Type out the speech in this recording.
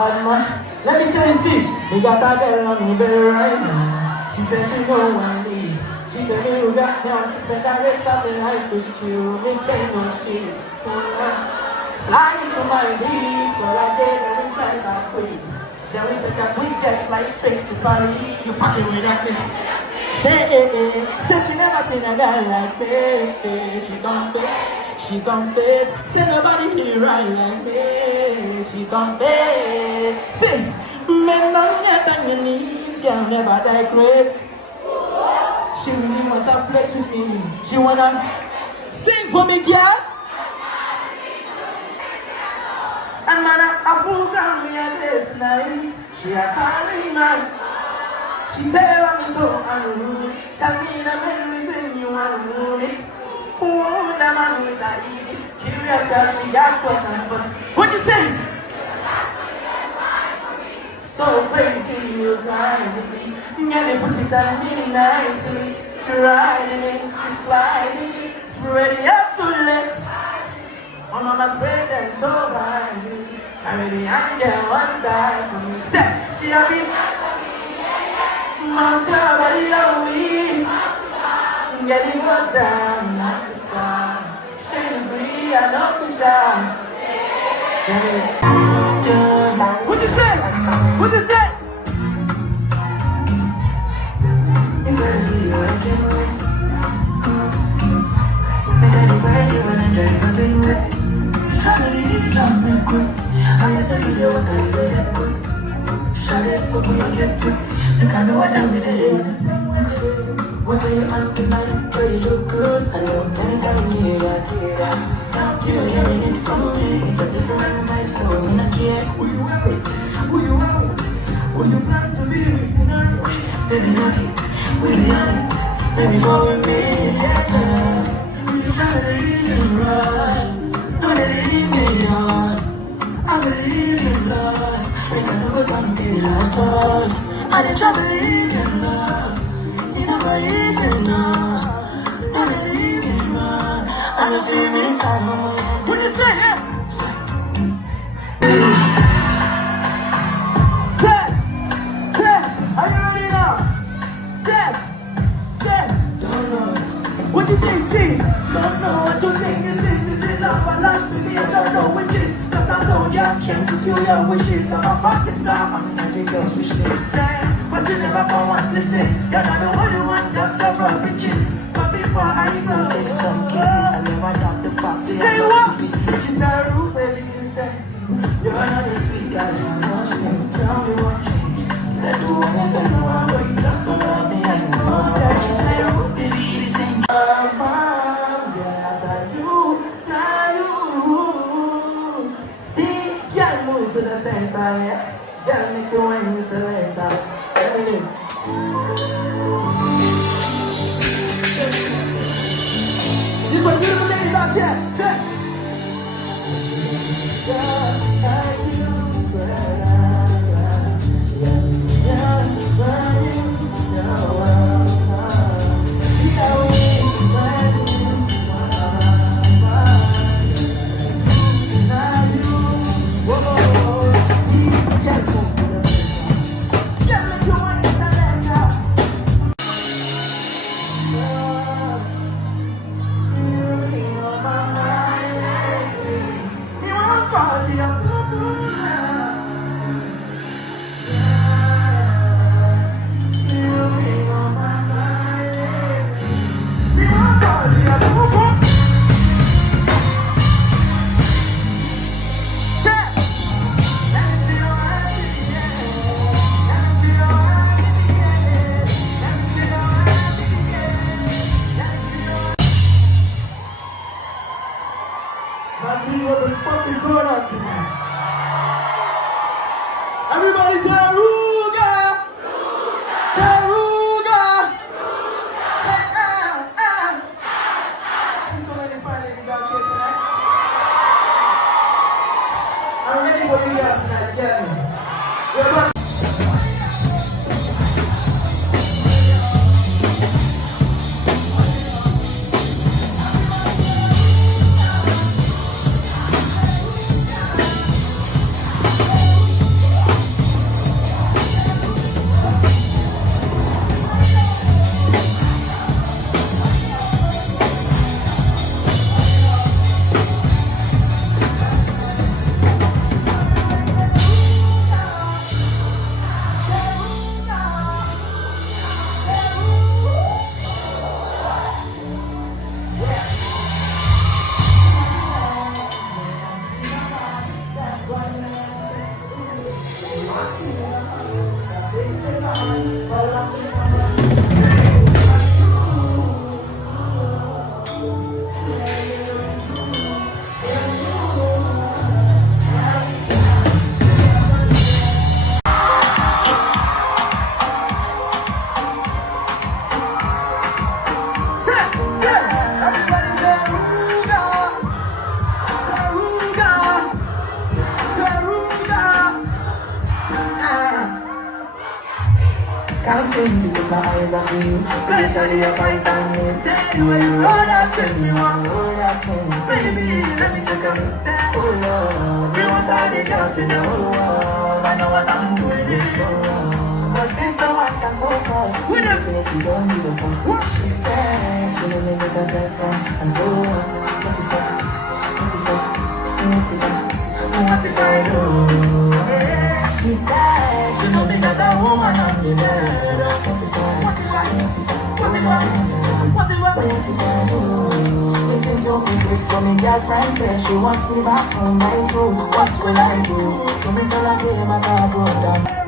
Bad man, let me tell you, see, we got that girl on me bed right now. She said she don't want me. She tell me you got me on to spend the rest of the night with you. Me say no shit. Flying to my knees for a day, then we fly back quick. Then we take a quick jet flight straight to Paris. You fucking with that thing. Say she never seen a girl like me. She confess, say nobody here right like me. She confess, say, men don't get on your knees, girl never digress. She really wanna flex with me. She wanna sing for me, girl. And man, I pulled down me a day tonight. She a calling man. She said I'm so unruly. Tell me the memories in you unruly. Oh, the man with the easy. Curious girl, she got questions, but what you say? So crazy, you crying with me. Yeah, they put it on me nicely. She riding it, she sliding it, spread it out to the legs. My mama spread them so widely. I really ain't get one die for me. Say, she a be Mama say body love me. Get it go down, not to sound. Shady breathe, I know to shine. What you say? What you say? You better see you working with. Make I divide you and I drive my big way. You try to leave it, drop me quick. I used to do what I did quick. Shut it, open your get to. Look, I know what I'm with it. What are you on tonight? Girl, you look good. I know anytime you hear that. You're hearing it from me. It's a different vibe, so I'm not here. Who you with? Who you out? Who you plan to be with tonight? Baby, knock it. We be on it. Baby, go with me. You try to leave me right. Don't leave me on. I believe in love. We can go down to the last one. I didn't try to believe in love. You know how easy now. Not believe in love. I'm a feeling inside my mind. What you say? Say, are you ready now? Say, don't know. What you think, see? Don't know what you think this is. Is it love or lust with me? I don't know which is. Cause I told you I can't fulfill your wishes. I'm a fucking star. I'm not the girl's wish list. But you never for once listen. You're not the only one got several bitches. But before I even take some kisses, I never doubt the fact. Say what? She's not rude, baby, you say. You're another sweet guy, you want me. Tell me what changed. That the one is a no one, but you just don't love me anymore. That you say, oh, baby, this ain't to the center, yeah. Girl, make you wine, you select that. You put beautiful ladies out here. Set. What the fuck is going on tonight? Everybody say Aruga! Aruga! See so many fine ladies out here tonight. I'm ready for you guys tonight, get me. We're about can't seem to get my eyes off you. Especially your python is the way you roll that thing, you want roll that thing. Baby, let me take a look. Oh Lord, you want all the girls in the whole world. I know what I'm doing this so wrong. But sister, one can focus. We definitely don't give a fuck. She said she will never get a girlfriend. And so what? What if I? What if I? What if I? What if I do? She said she know me that a woman on the bed. What if I? What if I? What if I? What if I? What if I? What if I do? Listen to me quick, so me girlfriend says she wants me back on my too. What will I do? So me tell her say my car broke down.